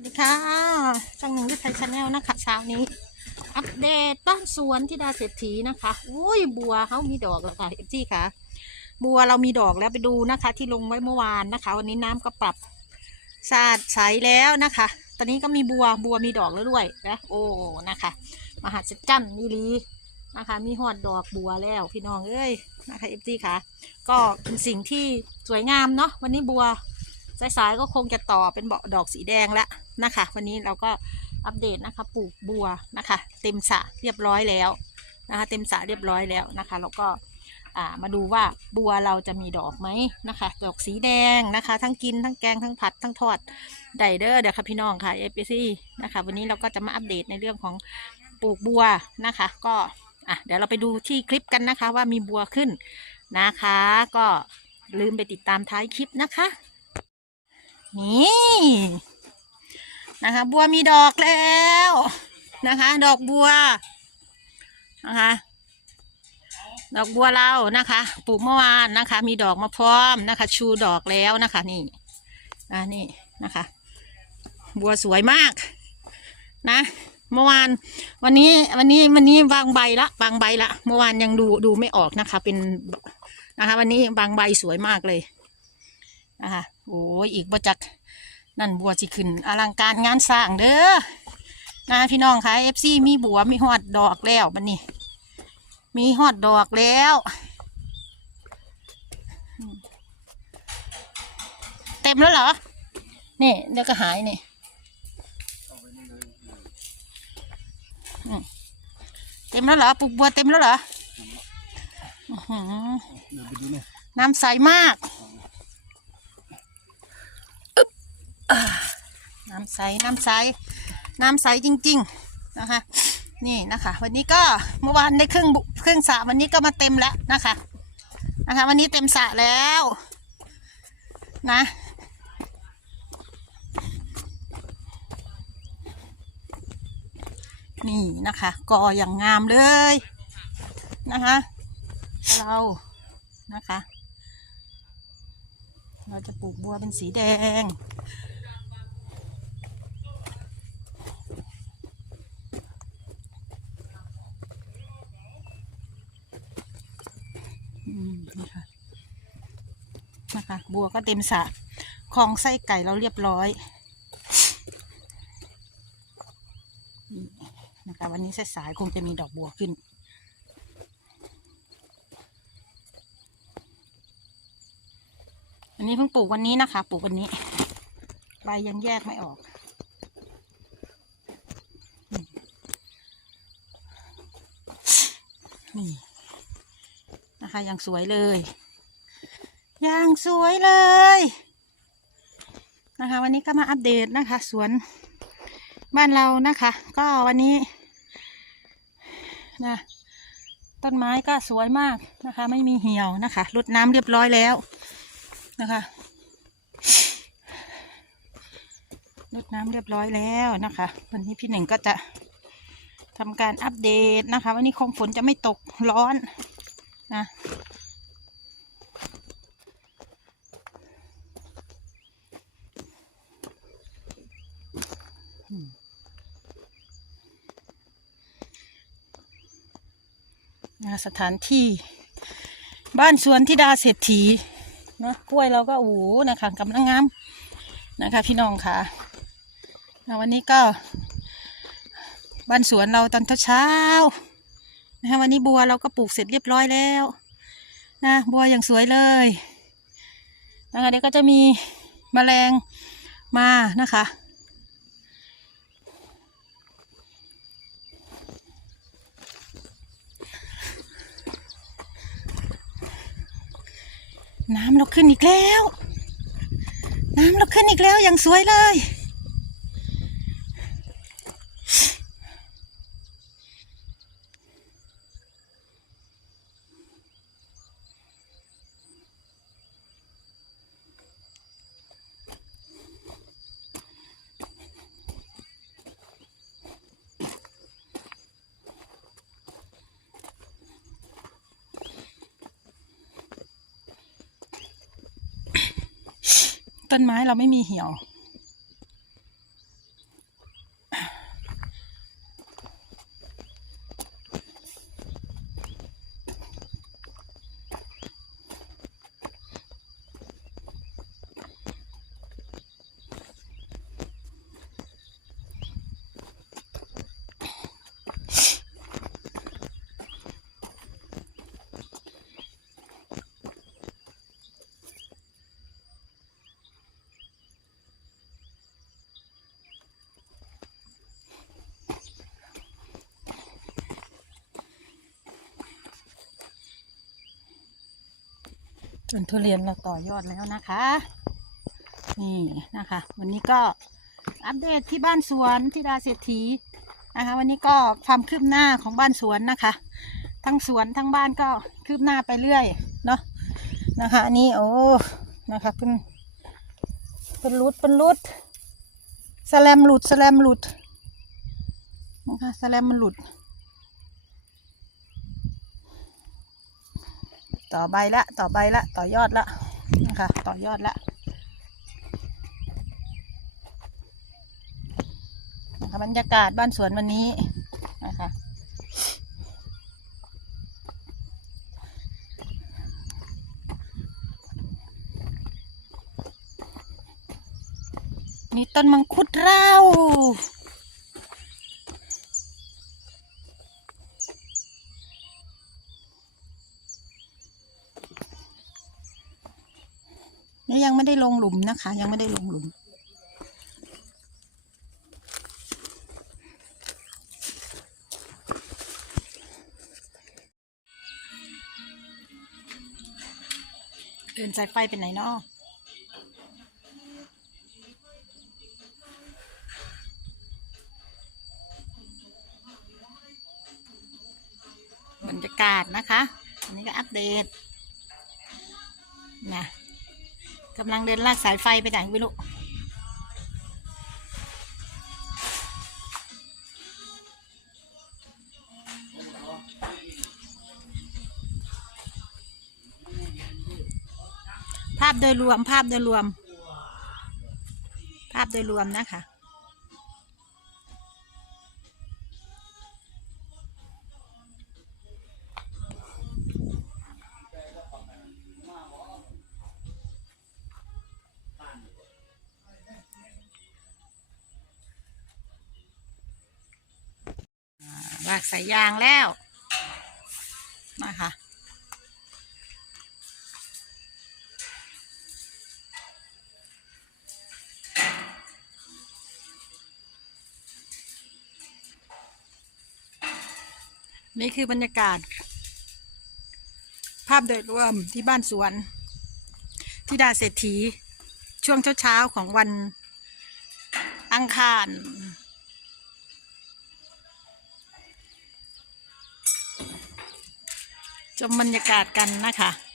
วัสดีค่ะ ช่องหนึ่งที่ไทยชาแนลนะคะเช้านี้ อัปเดตบ้านสวนที่ดาเศรษฐีนะคะอุ้ยบัวเขามีดอกแล้วค่ะเอฟจีค่ะ บัวเรามีดอกแล้วไปดูนะคะ ที่ลงไว้เมื่อวานนะคะ วันนี้น้ำก็ปรับสะอาดใสแล้วนะคะ ตอนนี้ก็มีบัวบัวมีดอกแล้วด้วยนะโอ้นะคะ มหัศจรรย์มีลีนะคะ มีหอดดอกบัวแล้วพี่น้องเอ้ยนะคะเอฟจีค่ะ ก็เป็นสิ่งที่สวยงามเนาะวันนี้บัว สายๆก็คงจะต่อเป็นเบาะดอกสีแดงแล้วนะคะ วันนี้เราก็อัปเดตนะคะ ปลูกบัวนะคะ เต็มสระเรียบร้อยแล้วนะคะ เต็มสระเรียบร้อยแล้วนะคะ แล้วก็มาดูว่าบัวเราจะมีดอกไหมนะคะ ดอกสีแดงนะคะ ทั้งกินทั้งแกงทั้งผัดทั้งทอดไดเดอร์เดี๋ยวค่ะพี่น้องค่ะเอฟซีนะคะ วันนี้เราก็จะมาอัปเดตในเรื่องของปลูกบัวนะคะ ก็อะเดี๋ยวเราไปดูที่คลิปกันนะคะว่ามีบัวขึ้นนะคะ ก็ลืมไปติดตามท้ายคลิปนะคะ นี่นะคะ บัวมีดอกแล้วนะคะ ดอกบัวนะคะ ดอกบัวเรานะคะปลูกเมื่อวานนะคะ มีดอกมาพร้อมนะคะ ชูดอกแล้วนะคะนี่อ่านี่นะคะ บัวสวยมากนะเมื่อวานวันนี้วันนี้วันนี้บางใบละบางใบละเมื่อวานยังดูดูไม่ออกนะคะ เป็นนะคะ วันนี้บางใบสวยมากเลย นะคะโอ้ยอีกบ่จักนั่นบัวสิขึ้นอลังการงานสร้างเด้อนะพี่น้องคะเอฟซีมีบัวมีหอดดอกแล้วบันนี้ มีหอดดอกแล้วอืมเต็มแล้วเหรอนี่เดี๋ยวก็หายนี่อืมเต็มแล้วเหรอปลูกบัวเต็มแล้วเหรออื้อหือเดี๋ยวไปดูเนี่ยน้ำใสมาก น้ำใส น้ำใส น้ำใสจริง ๆ นะคะ นี่นะคะ วันนี้ก็เมื่อวานได้ครึ่งบุครึ่งสระวันนี้ก็มาเต็มแล้วนะคะนะคะ วันนี้เต็มสระแล้วนะนี่นะคะกออย่างงามเลยนะคะ เรานะคะ เราจะปลูกบัวเป็นสีแดง นี่ค่ะนะคะบัวก็เต็มสระคลองไส้ไก่เราเรียบร้อยนะคะวันนี้สายๆคงจะมีดอกบัวขึ้นอันนี้เพิ่งปลูกวันนี้นะคะ ปลูกวันนี้ ใบยังแยกไม่ออกอืมนี่ นะคะยังสวยเลยอยังสวยเลยนะคะ วันนี้ก็มาอัปเดตนะคะ สวนบ้านเรานะคะ ก็วันนี้นะต้นไม้ก็สวยมากนะคะ ไม่มีเหี่ยวนะคะรดน้ำเรียบร้อยแล้วนะคะรดน้ำเรียบร้อยแล้วนะคะ วันนี้พี่หนึ่งก็จะทำการอัปเดตนะคะ วันนี้คงฝนจะไม่ตกร้อน นะนะสถานที่บ้านสวนทิดาเศรษฐีเนาะกล้วยเราก็โอ้โหนะคะกำลังงามนะคะ พี่น้องค่ะวันนี้ก็ บ้านสวนเราตอนเช้าๆ นะคะวันนี้บัวเราก็ปลูกเสร็จเรียบร้อยแล้วนะบัวอย่างสวยเลยนะคะเดี๋ยวก็จะมีแมลงมานะคะน้ำเราขึ้นอีกแล้ว น้ำเราขึ้นอีกแล้วอย่างสวยเลย ต้นไม้เราไม่มีเหี่ยว จนทุเรียนเราต่อยอดแล้วนะคะ นี่นะคะ วันนี้ก็อัปเดตที่บ้านสวนที่ดาเศรษฐีนะคะ วันนี้ก็ความคืบหน้าของบ้านสวนนะคะ ทั้งสวนทั้งบ้านก็คืบหน้าไปเรื่อยเนาะนะคะอันนี้โอ้นะคะเป็นเป็นรุดเป็นรุดสแลมหลุดสแลมหลุดนะคะสแลมมันหลุด ต่อใบละ ต่อใบละ ต่อยอดละนะคะ ต่อยอดละนะคะบรรยากาศบ้านสวนวันนี้นะคะมีต้นมังคุดเรา นี่ยังไม่ได้ลงหลุมนะคะ ยังไม่ได้ลงหลุม เดินสายไฟไปไหนเนาะบรรยากาศนะคะ อันนี้ก็อัปเดตนะ กำลังเดินลากสายไฟไปไหนไม่รู้ภาพโดยรวมภาพโดยรวม ภาพโดยรวมนะคะ ลากสายยางแล้วนะคะนี่คือบรรยากาศ ภาพโดยรวมที่บ้านสวนที่ดาเศรษฐี ช่วงเช้าๆของวันอังคาร ชมบรรยากาศกันนะคะ